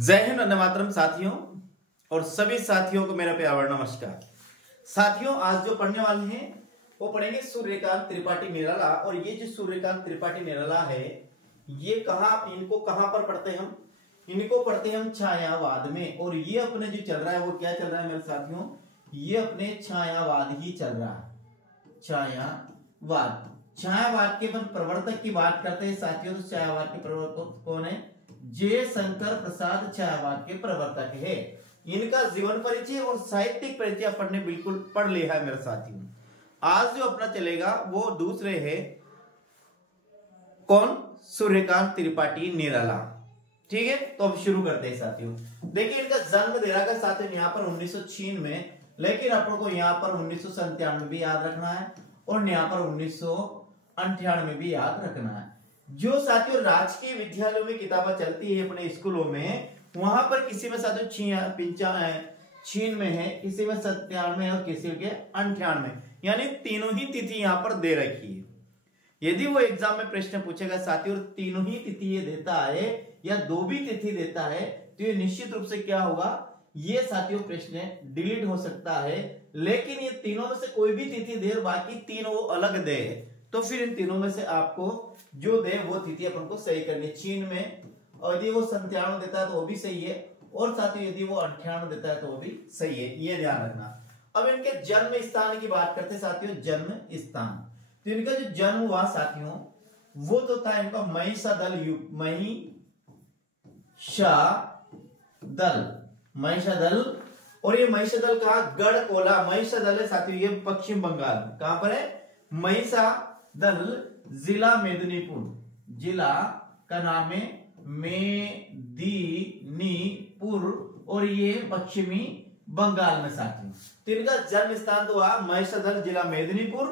जय हिंद वंदे मातरम साथियों और सभी साथियों को मेरा प्यार नमस्कार। साथियों आज जो पढ़ने वाले हैं वो पढ़ेंगे सूर्यकांत त्रिपाठी निराला। और ये जो सूर्यकांत त्रिपाठी निराला है ये इनको कहां पर पढ़ते हैं हम? इनको पढ़ते हैं हम छायावाद में। और ये अपने जो चल रहा है वो क्या चल रहा है मेरे साथियों? ये अपने छायावाद ही चल रहा है। छायावाद के प्रवर्तक की बात करते हैं साथियों, तो छायावाद के प्रवर्तक कौन है? जयशंकर प्रसाद छायावाद के प्रवर्तक है। इनका जीवन परिचय और साहित्यिक परिचय अपन ने बिल्कुल पढ़ लिया है मेरे साथियों। आज जो अपना चलेगा वो दूसरे है कौन? सूर्यकांत त्रिपाठी निराला। ठीक है, तो अब शुरू करते हैं साथियों। देखिए इनका जन्म दे रखा है साथियों यहाँ पर 1906 में, लेकिन अपन को यहाँ पर 1997 भी याद रखना है और यहाँ पर 1998 भी याद रखना है। जो साथियों राजकीय विद्यालयों में किताबें चलती है अपने स्कूलों में, वहां पर किसी में साथियों 96 में है, किसी में 97 में और किसी के 98, यानी तीनों ही तिथि यहाँ पर दे रखी है। यदि वो एग्जाम में प्रश्न पूछेगा साथियों तीनों ही तिथि ये देता है या दो भी तिथि देता है, तो ये निश्चित रूप से क्या होगा? ये साथियों प्रश्न डिलीट हो सकता है। लेकिन ये तीनों में से कोई भी तिथि दे और बाकी तीनों वो अलग दे, तो फिर इन तीनों में से आपको जो दे वो तिथि अपन को सही करनी है। चीन में और यदि वो 97 देता है तो वो भी सही है, और साथियों यदि वो 98 देता है तो वो भी सही है, ये ध्यान रखना। अब इनके जन्म स्थान की बात करते हैं साथियों। जन्म स्थान, तो इनका जो जन्म हुआ साथियों वो तो था इनका महिषादल। और ये महिषादल का गढ़कोला महिषादल है साथियों, ये पश्चिम बंगाल में। कहां पर है? महिषादल, जिला मेदिनीपुर, जिला का नाम है मेदिनीपुर, और ये पश्चिमी बंगाल में साथियों। तो इनका जन्म स्थान तो हुआ महिषादल, जिला मेदिनीपुर,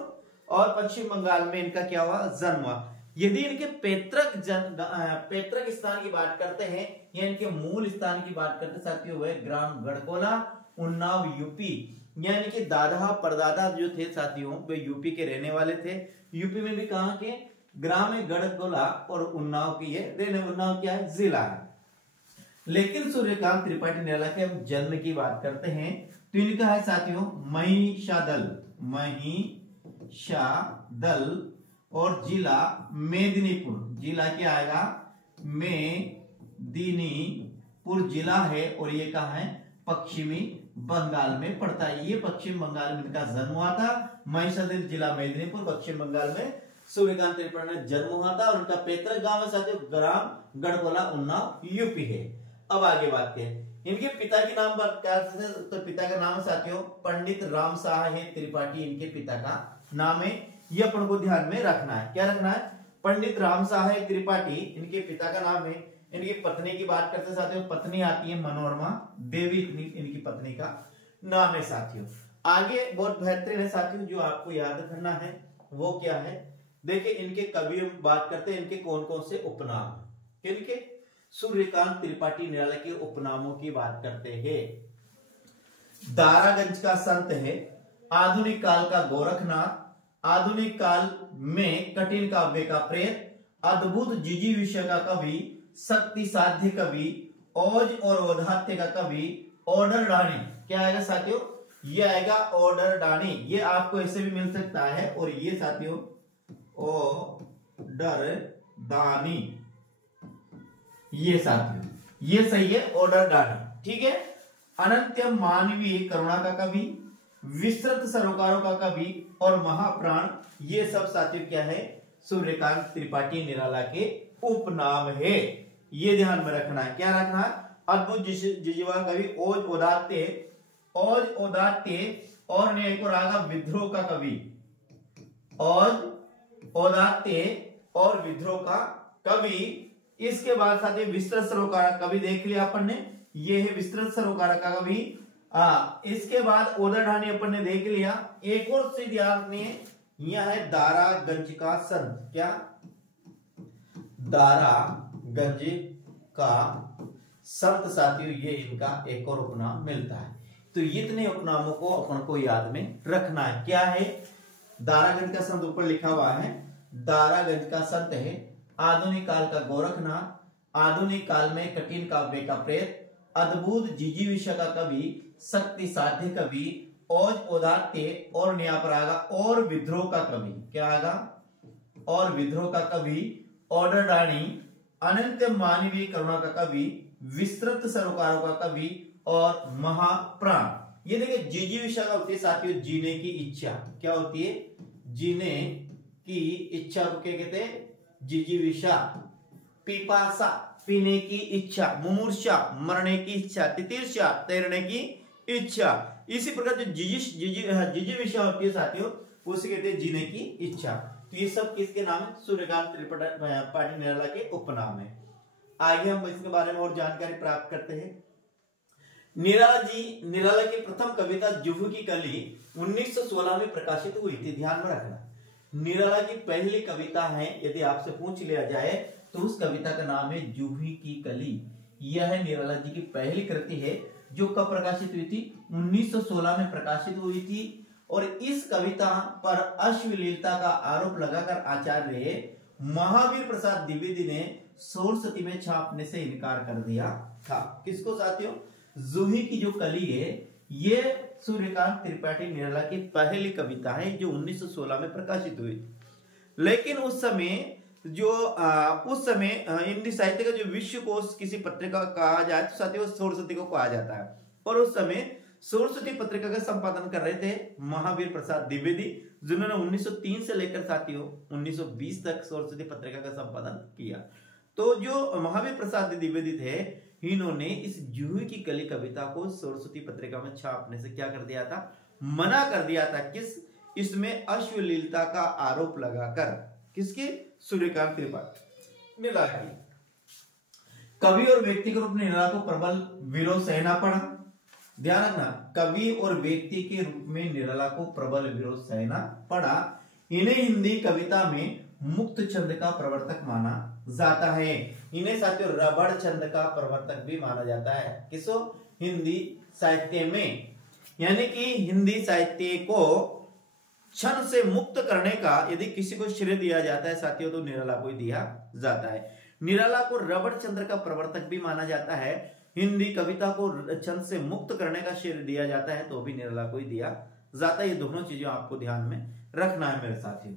और पश्चिम बंगाल में इनका क्या हुआ? जन्म हुआ। यदि इनके पैतृक स्थान की बात करते हैं या इनके मूल स्थान की बात करते साथियों, वह ग्राम गढ़कोला, उन्नाव, यूपी। यानी कि दादा परदादा जो थे साथियों वे यूपी के रहने वाले थे। यूपी में भी कहां के? ग्राम है गढ़कोला, और उन्नाव की है रहने। उन्नाव क्या है? जिला है। लेकिन सूर्यकांत त्रिपाठी निराला के हम जन्म की बात करते हैं तो इनका है साथियों महिषादल, और जिला मेदिनीपुर। जिला क्या आएगा? मेदिनीपुर जिला है, और ये कहां है? पश्चिमी बंगाल में पड़ता है। ये पश्चिम बंगाल में इनका जन्म हुआ था। महिषादल, जिला मेदिनीपुर, पश्चिम बंगाल में सूर्यकांत त्रिपाठी ने जन्म हुआ था। और उनका पैतृक गांव है साथियों ग्राम गढ़कोला, उन्नाव, यूपी है। अब आगे बात करें इनके पिता की नाम बात करते हैं, तो पिता का नाम साथियों पंडित राम साहेब त्रिपाठी इनके पिता का नाम है। ये अपन को ध्यान में रखना है। क्या रखना है? पंडित राम साहेब त्रिपाठी इनके पिता का नाम है। इनकी पत्नी की बात करते साथियों, पत्नी आती है मनोरमा देवी, इनकी पत्नी का नाम है साथियों। आगे बहुत बेहतरीन है साथियों, जो आपको याद करना है वो क्या है? देखिए इनके कवि बात करते हैं, इनके कौन कौन से उपनाम। इनके सूर्यकांत त्रिपाठी निराला के उपनामों की बात करते हैं। दारागंज का संत है, आधुनिक काल का गोरखनाथ, आधुनिक काल में कठिन काव्य का प्रेत, अद्भुत जिजीविषय का कवि, शक्ति साध्य कवि, औज और औदात्य का कवि, ऑर्डर डाणी। क्या आएगा साथियों? ये आएगा ऑर्डर डाणी। ये आपको ऐसे भी मिल सकता है, और ये साथियों ऑर्डर डाणी, ये साथियों ये सही है ऑर्डर डाणी। ठीक है। अनंत्य मानवीय करुणा का कवि, विस्तृत सरोकारों का कवि, और महाप्राण, ये सब साथियों क्या है? सूर्यकांत त्रिपाठी निराला के उपनाम है। ये ध्यान में रखना है। क्या रखना है? अद्भुत जिजीवा कवि, औज औदात्य, और एक और आगा विद्रोह का कवि, औज औदात्य और विद्रोह का कवि। इसके बाद साथ ही विस्तृत सरोकार कवि देख लिया अपन ने, ये है विस्तृत सरोकार का कवि। इसके बाद ओदर ढाणी अपन ने देख लिया। एक और से ध्यान रखनी है, यह है दारागंज का संत। क्या? दारागंज का संत साथियों, ये इनका एक और उपनाम मिलता है। तो इतने उपनामों को अपन को याद में रखना है। क्या है? दारागंज का संत ऊपर लिखा हुआ है, दारागंज का संत है, आधुनिक काल का गोरखनाथ, आधुनिक काल में कठिन काव्य का प्रेत, अद्भुत जिजीविषा का कवि, शक्ति साध्य कवि, औज औदात्य, और यहाँ पर आएगा और विद्रोह का कवि। क्या आएगा? और विद्रोह का कवि, ऑर्डरडानी, अनंत मानवीय करुणा का कवि, विस्तृत सरोकारों का कवि, और महाप्राण। ये देखिए जिजीविषा का होती है साथियों जीने की इच्छा। क्या होती है? जीने की इच्छा को क्या कहते हैं? जिजीविषा। पिपासा पीने की इच्छा, मुमूर्षा मरने की इच्छा, तितिर्षा तैरने की इच्छा। इसी प्रकार जो जिजीविषा होती है साथियों उसे कहते हैं जीने की इच्छा। तो ये सब किसके नाम है? सूर्यकांत त्रिपाठी निराला के उपनाम है। आगे हम इसके बारे में और जानकारी प्राप्त करते हैं। निराला की प्रथम कविता जुहू की कली 1916 में प्रकाशित हुई थी। ध्यान में रखना, निराला की पहली कविता है, यदि आपसे पूछ लिया जाए तो उस कविता का नाम है जूही की कली। यह निराला जी की पहली कृति है जो कब प्रकाशित हुई थी? 1916 में प्रकाशित हुई थी। और इस कविता पर अश्लीलता का आरोप लगाकर आचार्य महावीर प्रसाद द्विवेदी ने सरस्वती में छापने से इनकार कर दिया था। किसको साथियों? जूही की जो कली है ये सूर्यकांत त्रिपाठी निराला की पहली कविता है जो 1916 में प्रकाशित हुई थी। लेकिन उस समय हिंदी साहित्य का जो विश्वकोश किसी पत्रिका कहा जाए तो साथियों सरस्वती को कहा जाता है। और उस समय सरस्वती पत्रिका का संपादन कर रहे थे महावीर प्रसाद द्विवेदी, जिन्होंने 1903 से लेकर साथियों 1920 तक सरस्वती पत्रिका का संपादन किया। तो जो महावीर प्रसाद द्विवेदी थे इन्होंने इस जूही की कली कविता को सरस्वती पत्रिका में छापने से क्या कर दिया था? मना कर दिया था। किस? इसमें अश्लीलता का आरोप लगाकर। किसकी? सूर्यकांत त्रिपाठी निराला की। कवि और व्यक्ति के रूप में निराला को प्रबल विरोध सहना पड़ा। ध्यान रखना, कवि और व्यक्ति के रूप में निराला को प्रबल विरोध सहना पड़ा। इन्हें हिंदी कविता में मुक्त छंद का प्रवर्तक माना जाता है। इन्हें साथियों रबड़ छंद का प्रवर्तक भी माना जाता है। किसो? हिंदी साहित्य में। यानी कि हिंदी साहित्य को छंद से मुक्त करने का यदि किसी को श्रेय दिया जाता है साथियों तो निराला को ही दिया जाता है। निराला को रबड़ छंद का प्रवर्तक भी माना जाता है। हिंदी कविता को छंद से मुक्त करने का श्रेय दिया जाता है तो भी निराला को ही दिया जाता है। ये दोनों चीजें आपको ध्यान में रखना है मेरे साथियों।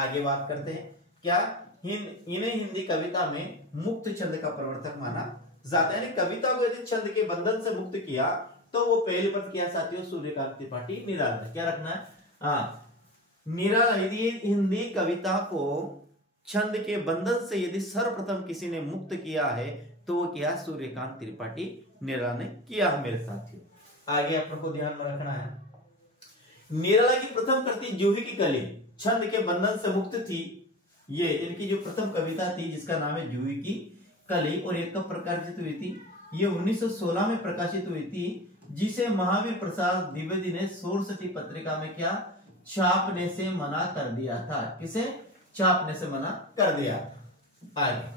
आगे बात करते हैं। क्या? इन्हें हिंदी कविता में मुक्त छंद का प्रवर्तक माना जाता है। यानी कविता को यदि छंद के बंधन से मुक्त किया तो वो पहले पर किया साथियों सूर्यकांत त्रिपाठी निराला। क्या रखना है? निराला यदि हिंदी कविता को छंद के बंधन से यदि सर्वप्रथम किसी ने मुक्त किया है तो वो क्या? सूर्यकांत त्रिपाठी निराला ने किया है मेरे साथियों। आगे आपको ध्यान में रखना है। निराला की प्रथम कृति जूही की कली छंद के बंधन से मुक्त थी। ये इनकी जो प्रथम कविता थी जिसका नाम है जूही की कली और एक कब प्रकाशित हुई थी? ये 1916 में प्रकाशित हुई थी, जिसे महावीर प्रसाद द्विवेदी ने सरस्वती पत्रिका में क्या? छापने से मना कर दिया था। किसे? छापने से मना कर दिया। आगे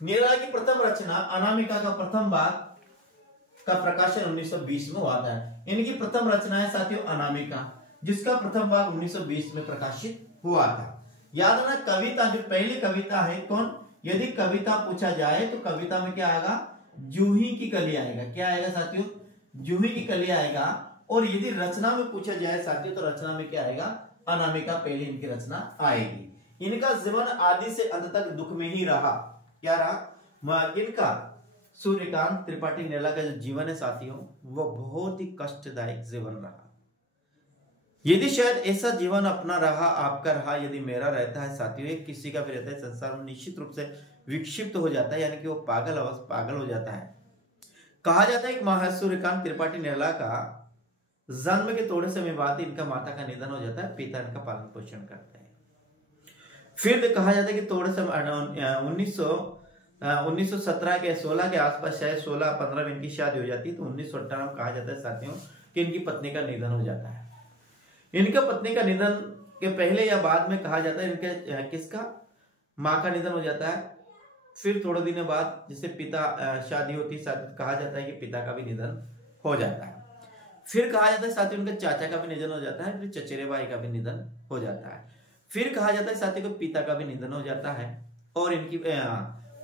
निराला की प्रथम रचना अनामिका का प्रथम भाग का प्रकाशन 1920 में हुआ था। इनकी प्रथम रचना है साथियों अनामिका, जिसका प्रथम भाग 1920 में प्रकाशित हुआ था। याद रखना, कविता जो पहली कविता है कौन? यदि कविता पूछा जाए तो कविता में क्या आएगा? जूही की कली आएगा। क्या आएगा साथियों? जूही की कली आएगा। और यदि रचना में पूछा जाए साथियों तो रचना में क्या आएगा? अनामिका पहली इनकी रचना आएगी। इनका जीवन आदि से अंत तक दुख में ही रहा। क्या रहा? इनका सूर्यकांत त्रिपाठी निराला का जो जीवन है साथियों वो बहुत ही कष्टदायक जीवन रहा। यदि शायद ऐसा जीवन अपना रहा, आपका रहा, यदि मेरा रहता है साथियों, किसी का भी रहता है, संसार में निश्चित रूप से विक्षिप्त हो जाता है, यानी कि वो पागल हो जाता है। कहा जाता है कि सूर्यकांत त्रिपाठी निराला का जन्म के थोड़े समय बाद इनका माता का निधन हो जाता है, पिता इनका पालन पोषण करते हैं। फिर कहा जाता है कि थोड़े समय 1917 के 16 के आसपास, शायद 16-15 में इनकी शादी हो जाती है, तो 1918 में कहा जाता है साथियों कि इनकी पत्नी का निधन हो जाता है। इनका पत्नी का निधन के पहले या बाद में कहा जाता है इनके किसका? माँ का निधन हो जाता है। फिर थोड़े दिनों बाद जिससे पिता शादी होती है, कहा जाता है कि पिता का भी निधन हो जाता है। फिर कहा जाता है साथियों उनके चाचा का भी निधन हो जाता है, फिर चचेरे भाई का भी निधन हो जाता है। फिर कहा जाता है साथियों को पिता का भी निधन हो जाता है। और इनकी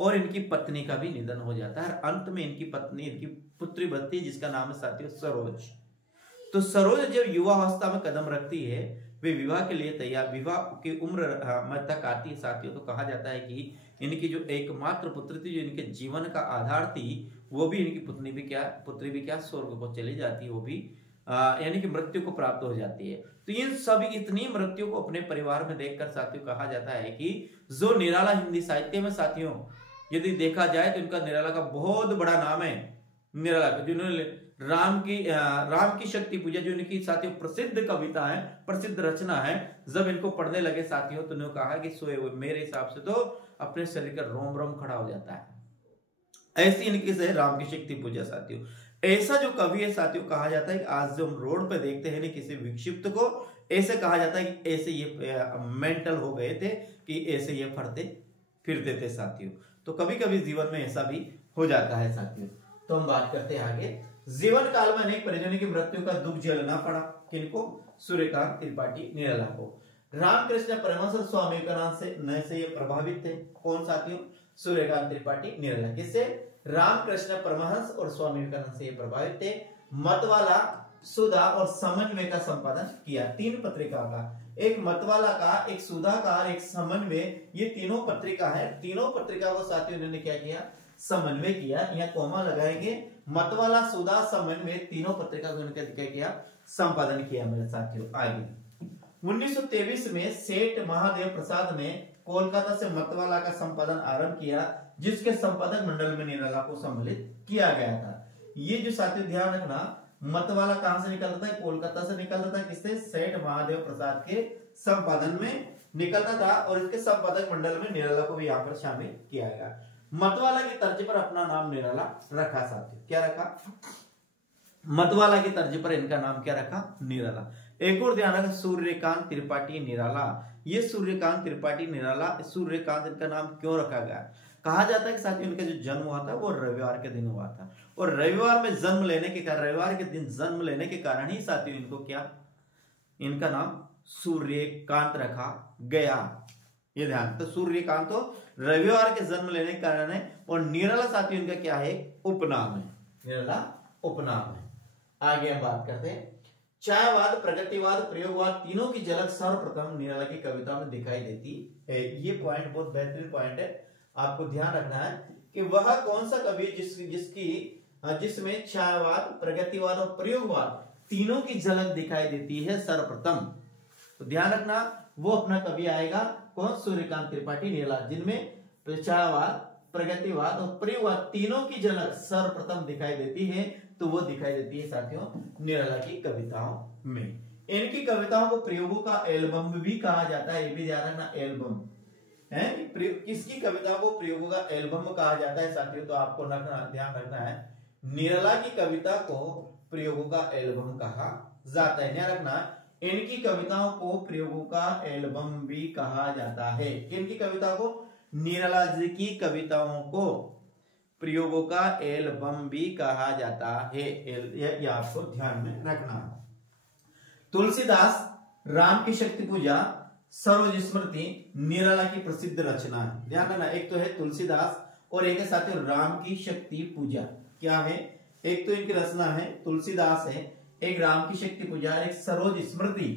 और इनकी पत्नी का भी निधन हो जाता है। अंत में इनकी पत्नी, इनकी पुत्री बनती है जिसका नाम है साथियों सरोज। तो सरोज जब युवा अवस्था में कदम रखती है, वे विवाह के लिए तैयार, विवाह की उम्र तक आती है साथियों, तो कहा जाता है कि इनकी जो एकमात्र पुत्री थी, जो इनके जीवन का आधार थी, वो भी इनकी पुत्री भी क्या स्वर्ग को चली जाती है, वो भी यानी कि मृत्यु को प्राप्त हो जाती है। तो इन सभी इतनी मृत्यु को अपने परिवार में देखकर साथियों कहा जाता है कि जो निराला हिंदी साहित्य में साथियों यदि देखा जाए तो इनका निराला का बहुत बड़ा नाम है। निराला जिन्होंने राम की शक्ति पूजा, जो इनकी साथियों प्रसिद्ध कविता है, प्रसिद्ध रचना है, जब इनको पढ़ने लगे साथियों तो उन्होंने कहा कि सोए हुए मेरे हिसाब से तो अपने शरीर का रोम रोम खड़ा हो जाता है। ऐसी इनकी से राम की शक्ति पूजा साथियों। ऐसा जो कवि है साथियों, कहा जाता है कि आज जो हम रोड पे देखते हैं ना किसी विक्षिप्त को, ऐसे कहा जाता है कि ऐसे ये मेंटल हो गए थे कि ऐसे ये फरते फिरते थे साथियों। तो कभी कभी जीवन में ऐसा भी हो जाता है साथियों। तो हम बात करते हैं आगे। जीवन काल में अनेक परिजनों की मृत्यु का दुख झेलना पड़ा। किनको? सूर्यकांत त्रिपाठी निराला को। रामकृष्ण परमहंस स्वामी विवेकानंद से ये प्रभावित थे। कौन साथियों? सूर्यकांत त्रिपाठी निराला। किससे? रामकृष्ण परमहंस और स्वामी विवेकानंद से ये प्रभावित थे। मतवाला, सुधा और समन्वय का संपादन किया। 3 पत्रिका का, एक मतवाला का, एक सुधा का और एक समन्वय, ये तीनों पत्रिका है। तीनों पत्रिका को साथियों इन्होंने क्या किया? समन्वय किया। यहाँ कोमा लगाएंगे। मतवाला, सुधा, समन्वय, तीनों पत्रिका को इन्होंने क्या किया? संपादन किया मेरे साथियों। आगे 1923 में सेठ महादेव प्रसाद ने कोलकाता से मतवाला का संपादन आरंभ किया, जिसके संपादक मंडल में निराला को सम्मिलित किया गया था। ये जो साथियों ध्यान रखना, मतवाला कहां से निकलता है? कोलकाता से निकलता था। किससे? सेठ महादेव प्रसाद के संपादन में निकलता था और इसके संपादक मंडल में निराला को भी यहाँ पर शामिल किया गया। मतवाला की तर्ज पर अपना नाम निराला रखा साथियों। क्या रखा? मतवाला की तर्ज पर इनका नाम क्या रखा? निराला। एक और ध्यान रखना, सूर्यकांत त्रिपाठी निराला। ये सूर्यकांत त्रिपाठी निराला, सूर्यकांत इनका नाम क्यों रखा गया? कहा जाता है कि साथियों इनका जो जन्म हुआ था वो रविवार के दिन हुआ था, और रविवार में जन्म लेने के कारण, रविवार के दिन जन्म लेने के कारण ही साथियों इनको क्या, इनका नाम सूर्यकांत रखा गया। ये ध्यान, तो सूर्यकांत तो रविवार के जन्म लेने के कारण है, और निराला साथियों इनका क्या है? उपनाम है। निराला उपनाम है। आगे हम बात करते हैं। छायावाद, प्रगतिवाद, प्रयोगवाद, तीनों की झलक सर्वप्रथम निराला की कविता में दिखाई देती है। ये पॉइंट बहुत बेहतरीन पॉइंट है, आपको ध्यान रखना है कि वह कौन सा कवि जिसमें छायावाद, प्रगतिवाद और प्रयोगवाद तीनों की झलक दिखाई देती है सर्वप्रथम। तो ध्यान रखना, वो अपना कवि आएगा कौन? सूर्यकांत त्रिपाठी निराला, जिनमें छायावाद, प्रगतिवाद और प्रयोगवाद तीनों की झलक सर्वप्रथम दिखाई देती है। तो वो दिखाई देती है साथियों निराला की कविताओं में। इनकी कविताओं को प्रयोगों का एल्बम भी कहा जाता है। ये भी ध्यान रखना, एल्बम है। किसकी कविताओं को प्रयोगों का एल्बम कहा जाता है साथियों? तो आपको ध्यान रखना है, निराला की कविता को प्रयोगों का एल्बम कहा जाता है। ध्यान रखना, इनकी कविताओं को प्रयोगों का एल्बम भी कहा जाता है। इनकी कविता को, निराला जी की कविताओं को प्रयोगों का एल्बम भी कहा जाता है। यह आपको ध्यान में रखना। तुलसीदास, राम की शक्ति पूजा, सरोज स्मृति निराला की प्रसिद्ध रचना है। ध्यान रखना, एक तो है तुलसीदास और एक है साथियों राम की शक्ति पूजा। क्या है? एक तो इनकी रचना है तुलसीदास है, एक राम की शक्ति पूजा, एक सरोज स्मृति।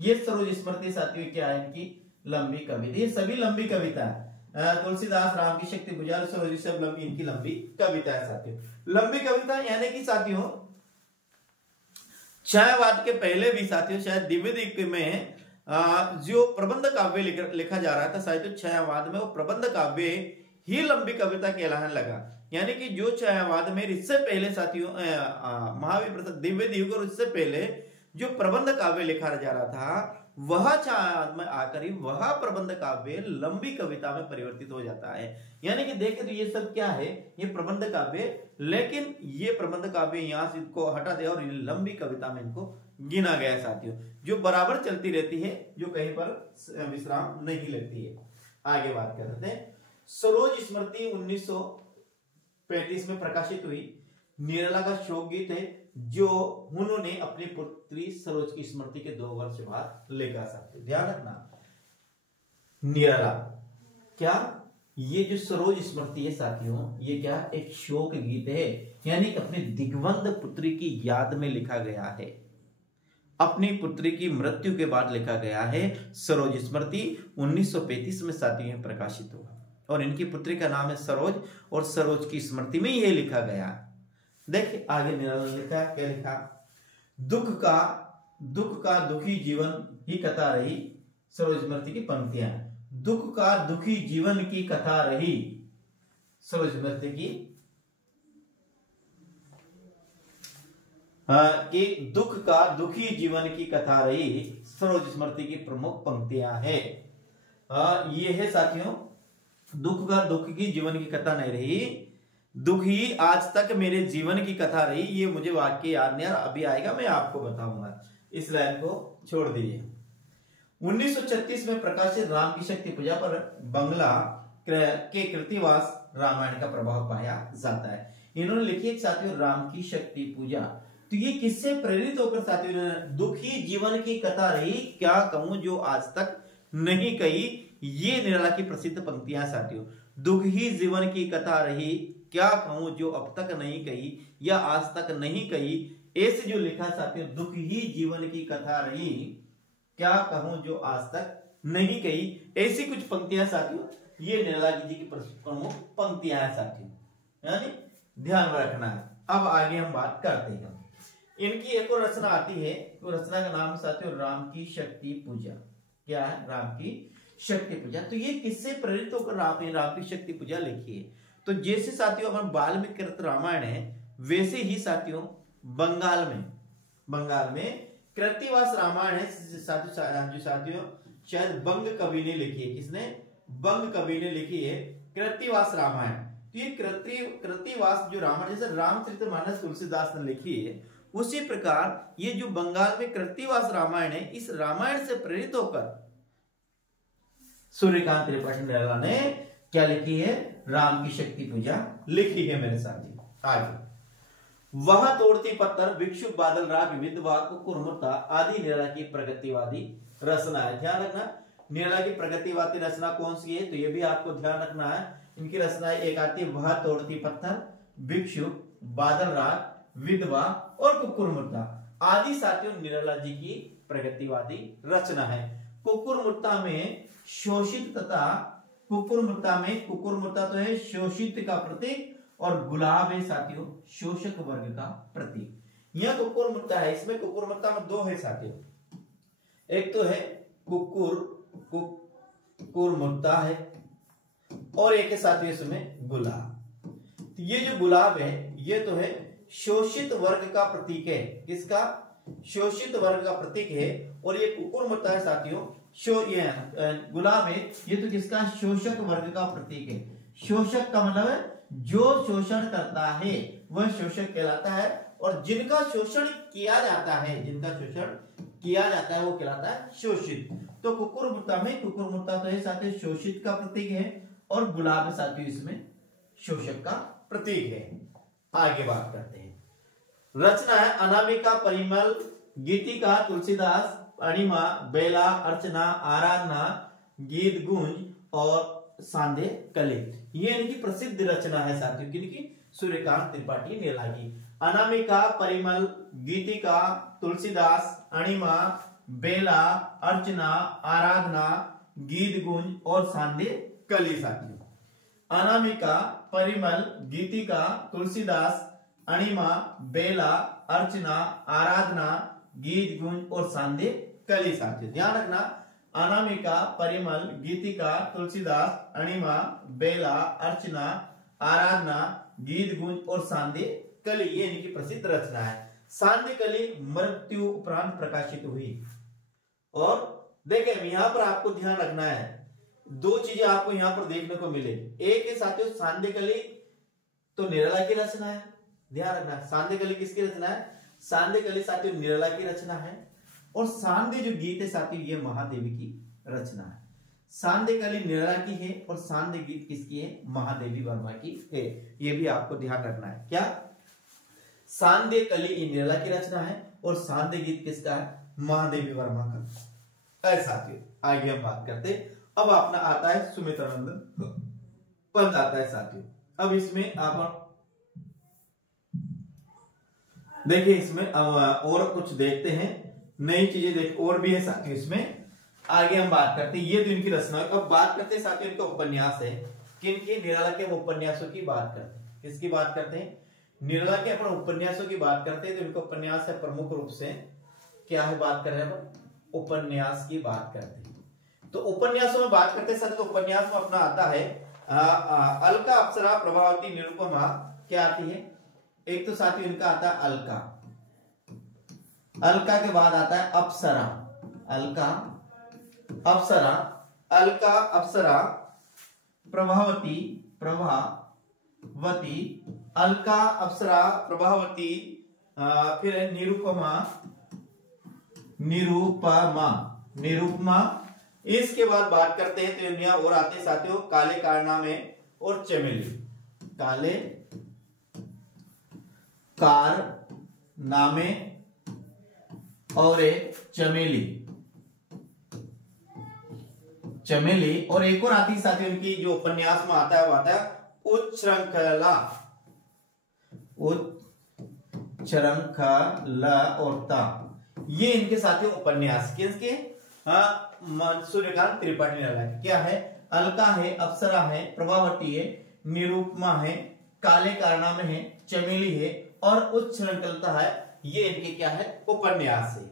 ये सरोज स्मृति साथियों क्या है? इनकी लंबी कविता। ये सभी लंबी कविता है। तुलसीदास, राम की शक्ति पूजा और सरोज सब लंबी, इनकी लंबी कविता है साथियों। लंबी कविता यानी कि साथियों छायावाद के पहले भी साथियों शायद द्विवेदी में जो प्रबंध काव्य लिखा जा रहा था साहित्य छायावाद में, वो प्रबंध काव्य ही लंबी कविता कहलाने लगा। यानी कि जो छायावाद में इससे पहले साथियों महावीर प्रसाद द्विवेदी युग और इससे पहले जो प्रबंध काव्य लिखा जा रहा था, वह छायावाद में आकर ही वह प्रबंध काव्य लंबी कविता में परिवर्तित हो जाता है। यानी कि देखें तो ये सब क्या है? ये प्रबंध काव्य, लेकिन ये प्रबंध काव्य यहां से इनको हटा दिया और लंबी कविता में इनको गिना गया साथियों, जो बराबर चलती रहती है, जो कहीं पर विश्राम नहीं लेती है। आगे बात करते हैं। सरोज स्मृति 1935 में प्रकाशित हुई। निराला का शोक गीत है, जो उन्होंने अपनी पुत्री सरोज की स्मृति के 2 वर्ष बाद लिखा। साथियों ध्यान रखना, निराला क्या ये जो सरोज स्मृति है साथियों, ये क्या एक शोक गीत है, यानी अपनी दिग्वंध पुत्री की याद में लिखा गया है, अपनी पुत्री की मृत्यु के बाद लिखा गया है। सरोज स्मृति 1935 में साथियों प्रकाशित हुआ और इनकी पुत्री का नाम है सरोज, और सरोज की स्मृति में यह लिखा गया। देखिए आगे लिखा क्या लिखा, दुख का दुखी जीवन ही कथा रही। सरोज स्मृति की पंक्तियां, दुख का दुखी जीवन की कथा रही। सरोज स्मृति की कि दुख का दुखी जीवन की कथा रही, सरोज स्मृति की प्रमुख पंक्तियां हैं। ये है साथियों, दुख का दुख की जीवन की कथा नहीं रही, दुख ही आज तक मेरे जीवन की कथा रही। ये मुझे वाक्य याद नहीं, अभी आएगा मैं आपको बताऊंगा, इस लाइन को छोड़ दीजिए। 1936 में प्रकाशित राम की शक्ति पूजा पर बंगला के कृतिवास रामायण का प्रभाव पाया जाता है। इन्होंने लिखी एक साथियों राम की शक्ति पूजा, तो ये किससे प्रेरित होकर साथियों, दुखी जीवन की कथा रही, क्या कहूं जो आज तक नहीं कही। ये निराला की प्रसिद्ध पंक्तियां साथियों, दुख ही जीवन की कथा रही, क्या कहूं जो अब तक नहीं कही या आज तक नहीं कही। ऐसे जो लिखा साथियों, दुख ही जीवन की कथा रही, क्या कहूं जो आज तक नहीं कही। ऐसी कुछ पंक्तियां साथियों, ये निराला जी की प्रमुख पंक्तियां हैं साथियों, यानी ध्यान में रखना है। अब आगे हम बात करते हैं, इनकी एक और रचना आती है, तो रचना का नाम साथियों राम की शक्ति पूजा। क्या है? राम की शक्ति पूजा। तो ये किससे प्रेरित होकर राम की शक्ति पूजा लिखी है? तो जैसे साथियों अपन वाल्मीकि कृत रामायण है, वैसे ही साथियों बंगाल में कृतिवास रामायण है साथियों शायद बंग कवि ने लिखी है। किसने? बंग कवि ने लिखी है कृतिवास रामायण। तो ये कृतिवास जो रामायण, जैसे रामचरितमानस तुलसीदास ने लिखी है, उसी प्रकार ये जो बंगाल में कृतिवास रामायण है, इस रामायण से प्रेरित होकर सूर्यकांत त्रिपाठी निराला ने क्या लिखी है? राम की शक्ति पूजा लिखी है मेरे साथी। आगे, वह तोड़ती पत्थर, भिक्षुक, बादल राग, विधवा, कुकुरमुर्ता आदि निराला की प्रगतिवादी रचना है। ध्यान रखना, निराला की प्रगतिवादी रचना कौन सी है, तो ये भी आपको ध्यान रखना है। इनकी रचना एक आती है वह तोड़ती पत्थर, भिक्षुक, बादल राग, विधवा और कुकुरमुर्ता आदि साथियों निराला जी की प्रगतिवादी रचना है। कुकुरमुर्ता में शोषित तथा कुकुरमुर्ता तो है शोषित का प्रतीक, और गुलाब है साथियों शोषक वर्ग का प्रतीक। यह कुकुरमुर्ता है, इसमें कुकुरमुर्ता में दो है साथियों, एक तो है कुकुरमुर्ता है और एक है साथियों इसमें गुलाब। तो ये जो गुलाब है ये तो है शोषित वर्ग का प्रतीक है। किसका? शोषित वर्ग का प्रतीक है। और ये कुकुरमुर्ता है साथियों, गुलाब है ये तो किसका? शोषक वर्ग का प्रतीक है। शोषक का मतलब है जो शोषण करता है वह शोषक कहलाता है, और जिनका शोषण किया जाता है वो कहलाता है शोषित। तो कुकुरमुर्ता तो है साथियों शोषित का प्रतीक है, और गुलाब साथियों इसमें शोषक का प्रतीक है। आगे बात करते हैं, रचना है अनामिका, परिमल, गीतिका, तुलसीदास, अणिमा, बेला, अर्चना, आराधना, गीत गुंज और सांदे कले। ये इनकी प्रसिद्ध रचना है साथियों, किनकी? सूर्यकांत त्रिपाठी निराला की। अनामिका, परिमल, गीतिका, तुलसीदास, अणिमा, बेला, अर्चना, आराधना, गीत गुंज और सांदे कली साथियों। अनामिका, परिमल, गीतिका, तुलसीदास, अणिमा, बेला, अर्चना, आराधना, गीत गुंज और सांदे कली साथियों। ध्यान रखना, अनामिका, परिमल, गीतिका, तुलसीदास, अणिमा, बेला, अर्चना, आराधना, गीत गुंज और सांदे कली, ये इनकी प्रसिद्ध रचना है। सांदे कली मृत्यु उपरांत प्रकाशित हुई। और देखें यहां पर आपको ध्यान रखना है, दो चीजें आपको यहां पर देखने को मिलेगी। एक है साथियों सांदे कली तो निराला की रचना है, ध्यान रखना। सांदे कली किसकी रचना है? सांदे कली साथियों निराला की रचना है। और सांदे जो गीत है साथियों ये महादेवी की रचना है। सांदे कली निराला की है और सांदे गीत किसकी है? महादेवी वर्मा की है। ये भी आपको ध्यान रखना है। क्या? सांदे कली निराला की रचना है और सांदे गीत किसका है? महादेवी वर्मा का। साथियों आगे हम बात करते, अब अपना आता है सुमित्रानंद पद आता है साथियों। अब इसमें आप देखिए, इसमें अब और कुछ देखते हैं, नई चीजें देख और भी है साथियों इसमें। आगे हम बात करते हैं, ये तो इनकी रचना। अब बात करते हैं साथियों इनका उपन्यास है, किनके, निराला के उपन्यासों की बात करते हैं। किसकी बात करते हैं? निराला के अपने उपन्यासों की बात करते हैं। तो इनका उपन्यास है प्रमुख रूप से क्या है, बात कर रहे हैं उपन्यास की बात करते हैं। तो उपन्यासों में बात करते हैं तो उपन्यास में अपना आता है अलका, अप्सरा, प्रभावती, निरुपमा। क्या आती है? एक तो साथियों इनका आता है अलका, अलका के बाद आता है अप्सरा, अलका, अप्सरा, अलका, अप्सरा, प्रभावती, प्रभावती, अलका, अप्सरा, प्रभावती, फिर है निरुपमा, निरुपमा, निरुपमा। इसके बाद बात करते हैं तो यहाँ और आते हैं साथियों काले कारनामे और चमेली, काले कारनामे और एक चमेली, चमेली। और एक और आती है साथियों इनकी जो उपन्यास में आता है वो आता है उच्छृंखला, उच्छृंखला और ता। ये इनके साथियों उपन्यास किसके? सूर्यकांत त्रिपाठी निराला के। क्या है? अलका है, अप्सरा है, प्रभावती है, निरुपमा है, काले कारनामे है, चमेली है और उच्छृंखलता है। ये इनके क्या है? उपन्यास है।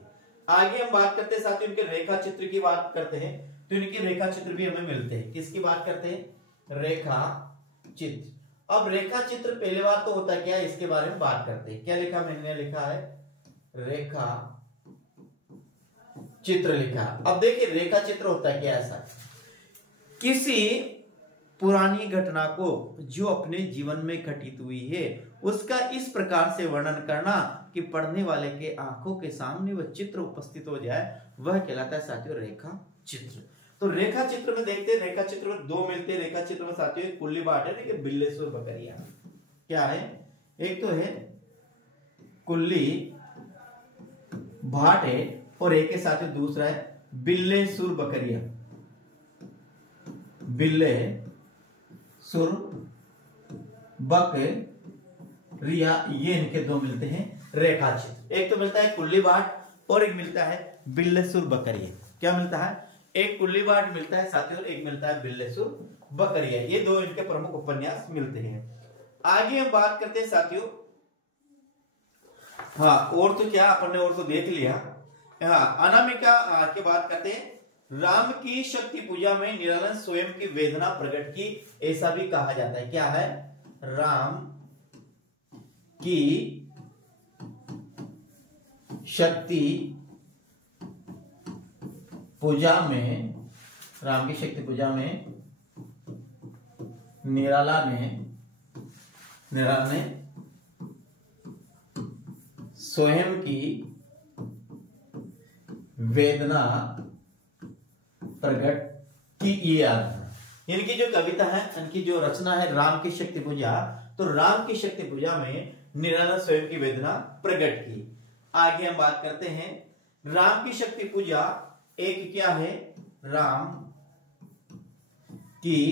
आगे हम बात करते हैं साथियों इनके रेखा चित्र की बात करते हैं। तो इनके रेखा चित्र भी हमें मिलते हैं। किसकी बात करते हैं? रेखा चित्र। अब रेखा चित्र पहले बार तो होता क्या है इसके बारे में बात करते हैं। क्या लिखा? मैंने लिखा है रेखा चित्र लिखा। अब देखिए रेखा चित्र होता है क्या? ऐसा किसी पुरानी घटना को जो अपने जीवन में घटित हुई है उसका इस प्रकार से वर्णन करना कि पढ़ने वाले के आंखों के सामने वह चित्र उपस्थित हो जाए, वह कहलाता है साथियों रेखा चित्र। तो रेखा चित्र में देखते हैं, रेखा चित्र में दो मिलते हैं। रेखा चित्र में साथियों कुल्ली बाट है, देखिए बिल्लेश्वर बकरिया। क्या है? एक तो है कुल्ली भाट है और एक के साथ दूसरा है बिल्लेश्वर बकरिया, बिल्लेश्वर बकरिया। ये इनके दो मिलते हैं रेखा चित्र। एक तो मिलता है कुल्ली बाट और एक मिलता है बिल्लेश्वर बकरिया। क्या मिलता है? एक कुल्ली बाट मिलता है साथियों और एक मिलता है बिल्लेश्वर बकरिया। ये दो इनके प्रमुख उपन्यास मिलते हैं। आगे हम बात करते हैं साथियों, हाँ और तो क्या अपन ने और तो देख लिया। हाँ अनामिका की बात करते हैं। राम की शक्ति पूजा में निराला ने स्वयं की वेदना प्रकट की, ऐसा भी कहा जाता है। क्या है? राम की शक्ति पूजा में, राम की शक्ति पूजा में निराला ने स्वयं की वेदना प्रकट की। ये इनकी जो कविता है, इनकी जो रचना है राम की शक्ति पूजा, तो राम की शक्ति पूजा में निराला स्वयं की वेदना प्रकट की। आगे हम बात करते हैं राम की शक्ति पूजा। एक क्या है? राम की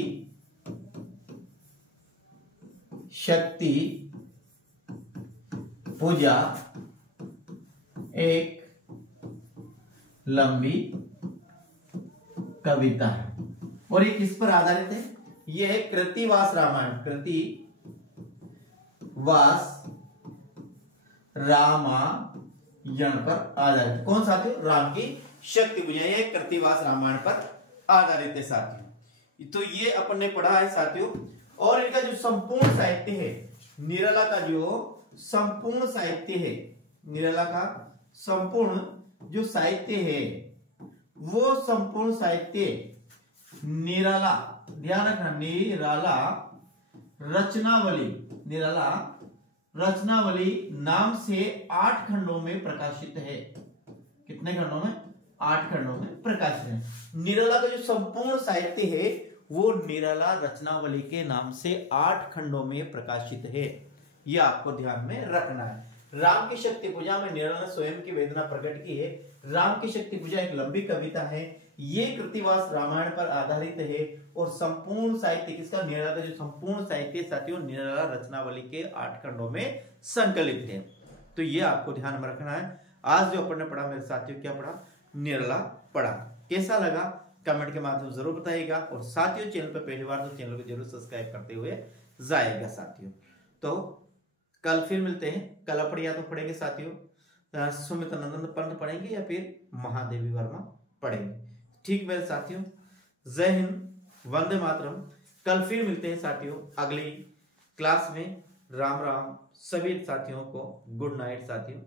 शक्ति पूजा एक लंबी कविता है और ये किस पर आधारित है? ये है कृतिवास रामायण, कृतिवास रामायण पर आधारित। कौन साथियों? राम की शक्ति पूजा, ये कृतिवास रामायण पर आधारित है साथियों। तो ये अपन ने पढ़ा है साथियों। और इनका जो संपूर्ण साहित्य है, निराला का जो संपूर्ण साहित्य है, निराला का संपूर्ण जो साहित्य है वो संपूर्ण साहित्य निराला, ध्यान रखना, निराला रचनावली नाम से 8 खंडों में प्रकाशित है। कितने खंडों में? 8 खंडों में प्रकाशित है। निराला का जो संपूर्ण साहित्य है वो निराला रचनावली के नाम से 8 खंडों में प्रकाशित है। ये आपको ध्यान में रखना है। राम की शक्ति पूजा में निराला ने स्वयं की वेदना प्रकट की है। राम की शक्ति पूजा एक लंबी कविता है। ये कृतिवास रामायण पर आधारित है और संपूर्ण साहित्य किसका, निराला का जो संपूर्ण साहित्य साथियों निराला रचनावली के 8 खंडों में संकलित है। तो ये आपको ध्यान में रखना है। आज जो अपन ने पढ़ा मेरे साथियों, क्या पढ़ा, निराला पढ़ा। कैसा लगा कमेंट के माध्यम से जरूर बताइएगा, और साथियों चैनल पर पहली बार तो चैनल को जरूर सब्सक्राइब करते हुए जाएगा साथियों। तो कल फिर मिलते हैं। कल अपन या तो पढ़ेंगे साथियों सुमित नंदन पंत पढ़ेंगे या फिर महादेवी वर्मा पढ़ेंगे। ठीक मेरे साथियों, जय हिंद, वंदे मातरम। कल फिर मिलते हैं साथियों अगली क्लास में। राम राम सभी साथियों को, गुड नाइट साथियों।